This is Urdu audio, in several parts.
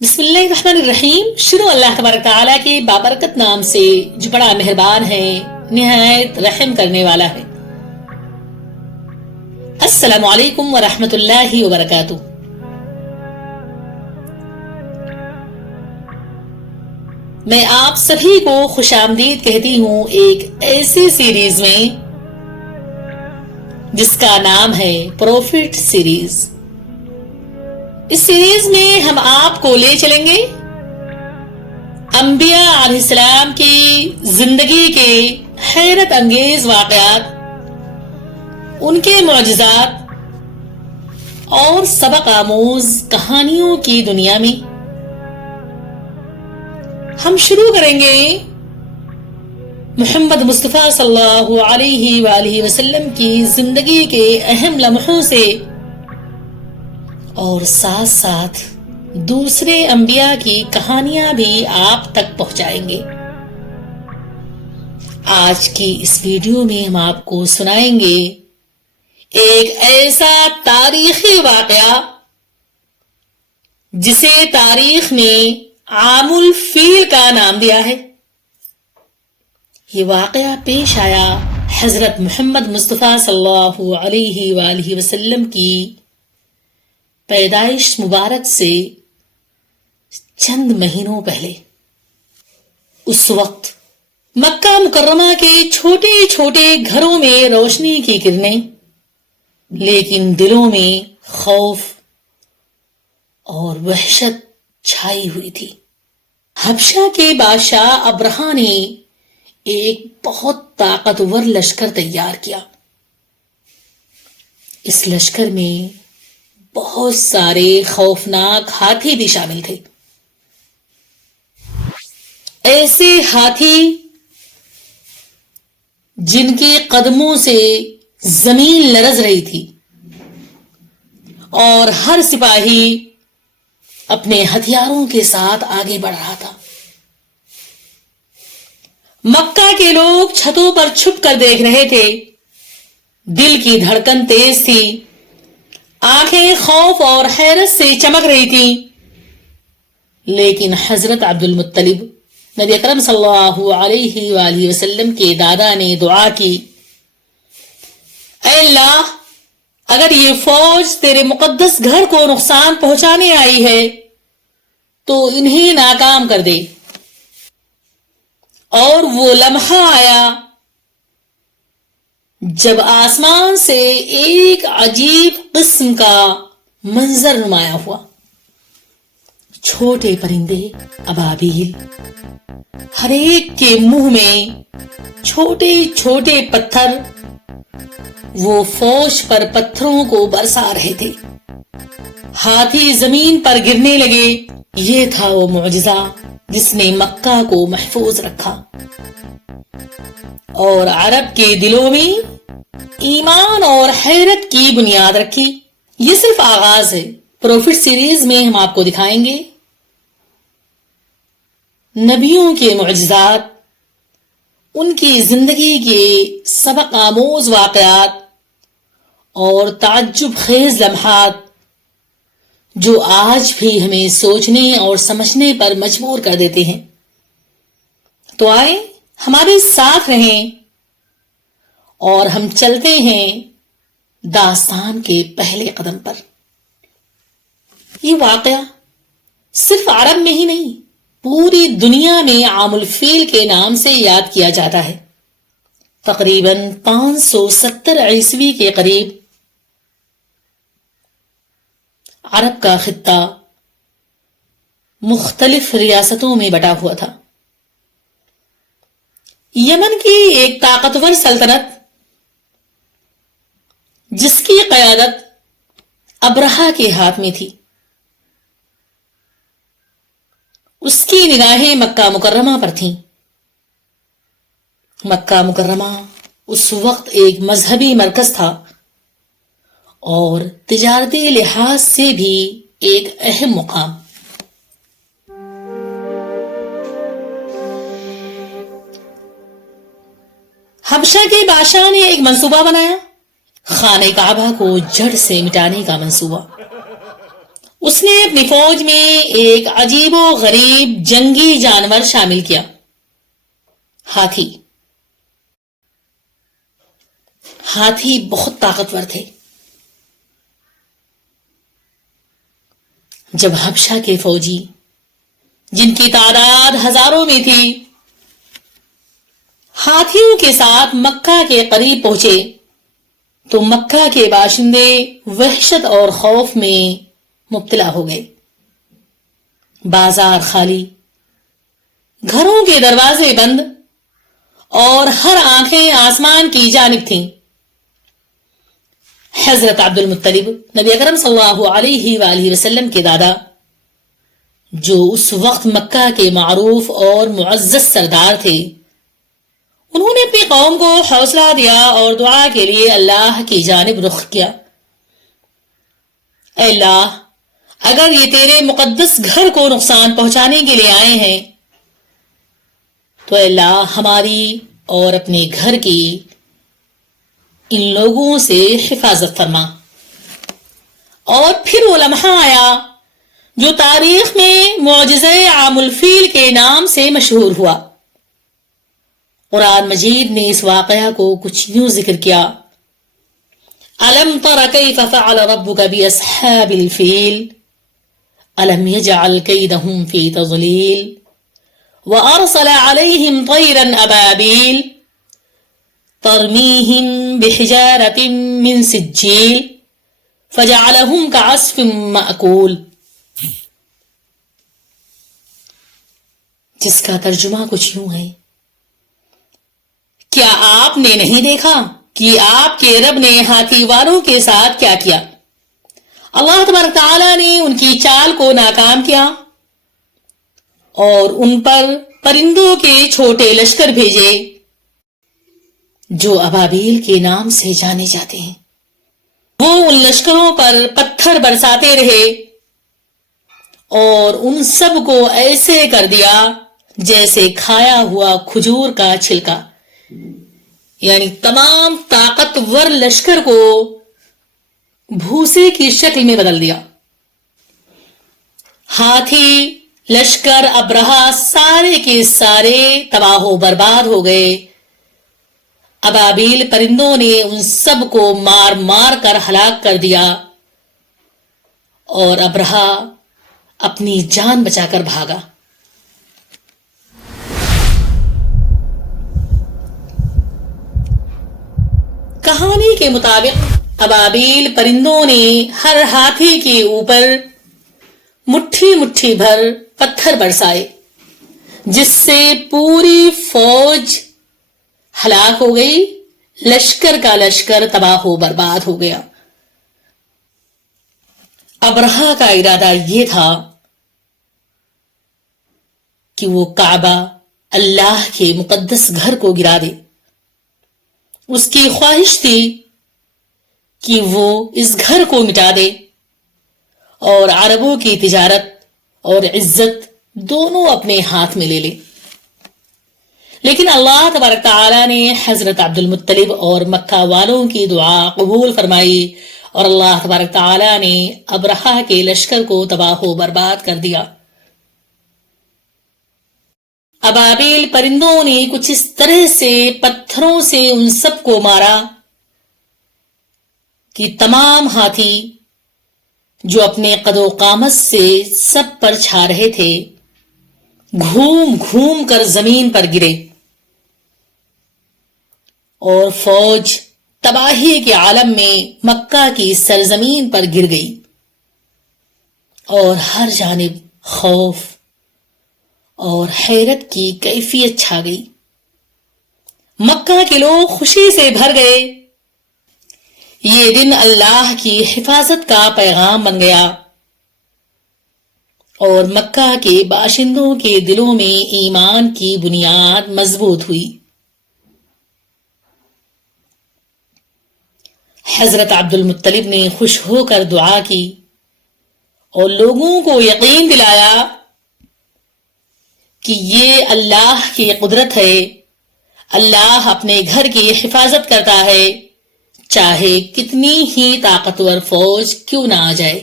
بسم اللہ الرحمن الرحیم. شروع اللہ تبارک تعالیٰ کے بابرکت نام سے جو بڑا مہربان ہے، نہایت رحم کرنے والا ہے. السلام علیکم ورحمۃ اللہ وبرکاتہ. میں آپ سبھی کو خوش آمدید کہتی ہوں ایک ایسی سیریز میں جس کا نام ہے پروفٹ سیریز. اس سیریز میں ہم آپ کو لے چلیں گے انبیاء علیہ السلام کی زندگی کے حیرت انگیز واقعات، ان کے معجزات اور سبق آموز کہانیوں کی دنیا میں. ہم شروع کریں گے محمد مصطفیٰ صلی اللہ علیہ وآلہ وسلم کی زندگی کے اہم لمحوں سے، اور ساتھ ساتھ دوسرے انبیاء کی کہانیاں بھی آپ تک پہنچائیں گے. آج کی اس ویڈیو میں ہم آپ کو سنائیں گے ایک ایسا تاریخی واقعہ جسے تاریخ نے عام الفیل کا نام دیا ہے. یہ واقعہ پیش آیا حضرت محمد مصطفیٰ صلی اللہ علیہ وآلہ وسلم کی پیدائش مبارک سے چند مہینوں پہلے. اس وقت مکہ مکرمہ کے چھوٹے چھوٹے گھروں میں روشنی کی کرنیں، لیکن دلوں میں خوف اور وحشت چھائی ہوئی تھی. حبشہ کے بادشاہ ابرہہ نے ایک بہت طاقتور لشکر تیار کیا. اس لشکر میں بہت سارے خوفناک ہاتھی بھی شامل تھے. ایسے ہاتھی جن کے قدموں سے زمین لرز رہی تھی، اور ہر سپاہی اپنے ہتھیاروں کے ساتھ آگے بڑھ رہا تھا. مکہ کے لوگ چھتوں پر چھپ کر دیکھ رہے تھے. دل کی دھڑکن تیز تھی، آنکھیں خوف اور حیرت سے چمک رہی تھیں. لیکن حضرت عبد المطلب نبی اکرم صلی اللہ علیہ وآلہ وسلم کے دادا نے دعا کی، اے اللہ، اگر یہ فوج تیرے مقدس گھر کو نقصان پہنچانے آئی ہے تو انہیں ناکام کر دے. اور وہ لمحہ آیا جب آسمان سے ایک عجیب قسم کا منظر نمایاں ہوا. چھوٹے پرندے ابابیل، ہر ایک کے منہ میں چھوٹے چھوٹے پتھر، وہ فوج پر پتھروں کو برسا رہے تھے. ہاتھی زمین پر گرنے لگے. یہ تھا وہ معجزہ جس نے مکہ کو محفوظ رکھا اور عرب کے دلوں میں ایمان اور حیرت کی بنیاد رکھی. یہ صرف آغاز ہے. پروفٹ سیریز میں ہم آپ کو دکھائیں گے نبیوں کے معجزات، ان کی زندگی کے سبق آموز واقعات اور تعجب خیز لمحات جو آج بھی ہمیں سوچنے اور سمجھنے پر مجبور کر دیتے ہیں. تو آئیں ہمارے ساتھ رہیں اور ہم چلتے ہیں داستان کے پہلے قدم پر. یہ واقعہ صرف عرب میں ہی نہیں، پوری دنیا میں عام الفیل کے نام سے یاد کیا جاتا ہے. تقریباً 570 عیسوی کے قریب عرب کا خطہ مختلف ریاستوں میں بٹا ہوا تھا. یمن کی ایک طاقتور سلطنت جس کی قیادت ابرہہ کے ہاتھ میں تھی، اس کی نگاہیں مکہ مکرمہ پر تھیں. مکہ مکرمہ اس وقت ایک مذہبی مرکز تھا اور تجارتی لحاظ سے بھی ایک اہم مقام. حبشہ کے بادشاہ نے ایک منصوبہ بنایا، خانہ کعبہ کو جڑ سے مٹانے کا منصوبہ. اس نے اپنی فوج میں ایک عجیب و غریب جنگی جانور شامل کیا، ہاتھی۔ ہاتھی بہت طاقتور تھے۔ جب حبشہ کے فوجی، جن کی تعداد ہزاروں میں تھی، ہاتھیوں کے ساتھ مکہ کے قریب پہنچے تو مکہ کے باشندے وحشت اور خوف میں مبتلا ہو گئے۔ بازار خالی، گھروں کے دروازے بند اور ہر آنکھیں آسمان کی جانب تھیں۔ حضرت عبد المطلب، نبی اکرم صلی اللہ علیہ وآلہ وسلم کے دادا، جو اس وقت مکہ کے معروف اور معزز سردار تھے، انہوں نے اپنی قوم کو حوصلہ دیا اور دعا کے لیے اللہ کی جانب رخ کیا۔ اے اللہ، اگر یہ تیرے مقدس گھر کو نقصان پہنچانے کے لیے آئے ہیں تو اے اللہ ہماری اور اپنے گھر کی ان لوگوں سے حفاظت فرما۔ اور پھر وہ لمحہ آیا جو تاریخ میں معجزہ عام الفیل کے نام سے مشہور ہوا۔ قرآن مجید نے اس واقعہ کو کچھ یوں ذکر کیا: الم تر کیف فعل ربک باصحاب الفیل الم یجعل کیدہم فی تضلیل وارسل علیہم طیرا ابابیل ترمیہم بحجارۃ من سجیل فجعلہم کعصف مأکول، جس کا ترجمہ کچھ یوں ہے: کیا آپ نے نہیں دیکھا کہ آپ کے رب نے ہاتھی والوں کے ساتھ کیا کیا؟ اللہ تبارک تعالیٰ نے ان کی چال کو ناکام کیا اور ان پر پرندوں کے چھوٹے لشکر بھیجے جو ابابیل کے نام سے جانے جاتے ہیں۔ وہ ان لشکروں پر پتھر برساتے رہے اور ان سب کو ایسے کر دیا جیسے کھایا ہوا کھجور کا چھلکا، یعنی تمام طاقتور لشکر کو بھوسے کی شکل میں بدل دیا۔ ہاتھی لشکر ابرہہ سارے کے سارے تباہ و برباد ہو گئے۔ ابابیل پرندوں نے ان سب کو مار مار کر ہلاک کر دیا اور ابرہہ اپنی جان بچا کر بھاگا۔ کہانی کے مطابق ابابیل پرندوں نے ہر ہاتھی کے اوپر مٹھی مٹھی بھر پتھر برسائے، جس سے پوری فوج ہلاک ہو گئی، لشکر کا لشکر تباہ و برباد ہو گیا۔ ابرہہ کا ارادہ یہ تھا کہ وہ کعبہ، اللہ کے مقدس گھر کو گرا دے۔ اس کی خواہش تھی کہ وہ اس گھر کو مٹا دے اور عربوں کی تجارت اور عزت دونوں اپنے ہاتھ میں لے لے۔ لیکن اللہ تبارک تعالیٰ نے حضرت عبد المطلب اور مکہ والوں کی دعا قبول فرمائی اور اللہ تبارک تعالیٰ نے ابرہہ کے لشکر کو تباہ و برباد کر دیا۔ ابابیل پرندوں نے کچھ اس طرح سے پتھروں سے ان سب کو مارا کہ تمام ہاتھی جو اپنے قد و قامت سے سب پر چھا رہے تھے گھوم گھوم کر زمین پر گرے اور فوج تباہی کے عالم میں مکہ کی سرزمین پر گر گئی اور ہر جانب خوف اور حیرت کی کیفیت چھا گئی۔ مکہ کے لوگ خوشی سے بھر گئے۔ یہ دن اللہ کی حفاظت کا پیغام بن گیا اور مکہ کے باشندوں کے دلوں میں ایمان کی بنیاد مضبوط ہوئی۔ حضرت عبد المطلب نے خوش ہو کر دعا کی اور لوگوں کو یقین دلایا کہ یہ اللہ کی قدرت ہے، اللہ اپنے گھر کی حفاظت کرتا ہے، چاہے کتنی ہی طاقتور فوج کیوں نہ آ جائے۔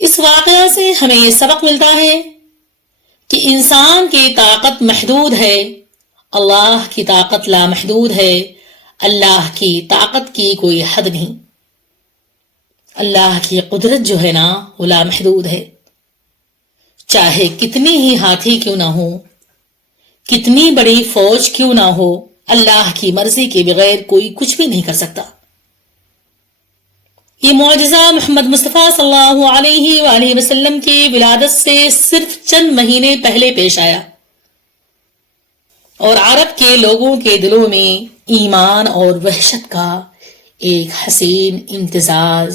اس واقعہ سے ہمیں یہ سبق ملتا ہے کہ انسان کی طاقت محدود ہے، اللہ کی طاقت لامحدود ہے، اللہ کی طاقت کی کوئی حد نہیں، اللہ کی قدرت جو ہے نا وہ لامحدود ہے، چاہے کتنی ہی ہاتھی کیوں نہ ہو، کتنی بڑی فوج کیوں نہ ہو، اللہ کی مرضی کے بغیر کوئی کچھ بھی نہیں کر سکتا۔ یہ معجزہ محمد مصطفیٰ صلی اللہ علیہ وآلہ وسلم کی ولادت سے صرف چند مہینے پہلے پیش آیا اور عرب کے لوگوں کے دلوں میں ایمان اور وحشت کا ایک حسین امتزاج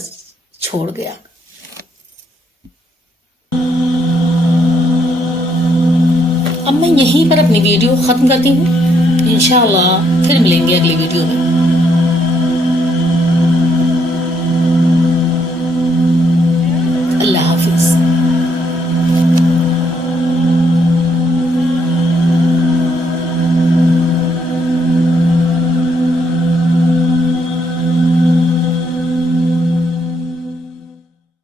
چھوڑ گیا۔ اب میں یہیں پر اپنی ویڈیو ختم کرتی ہوں، انشاءاللہ پھر ملیں گے اگلی ویڈیو میں۔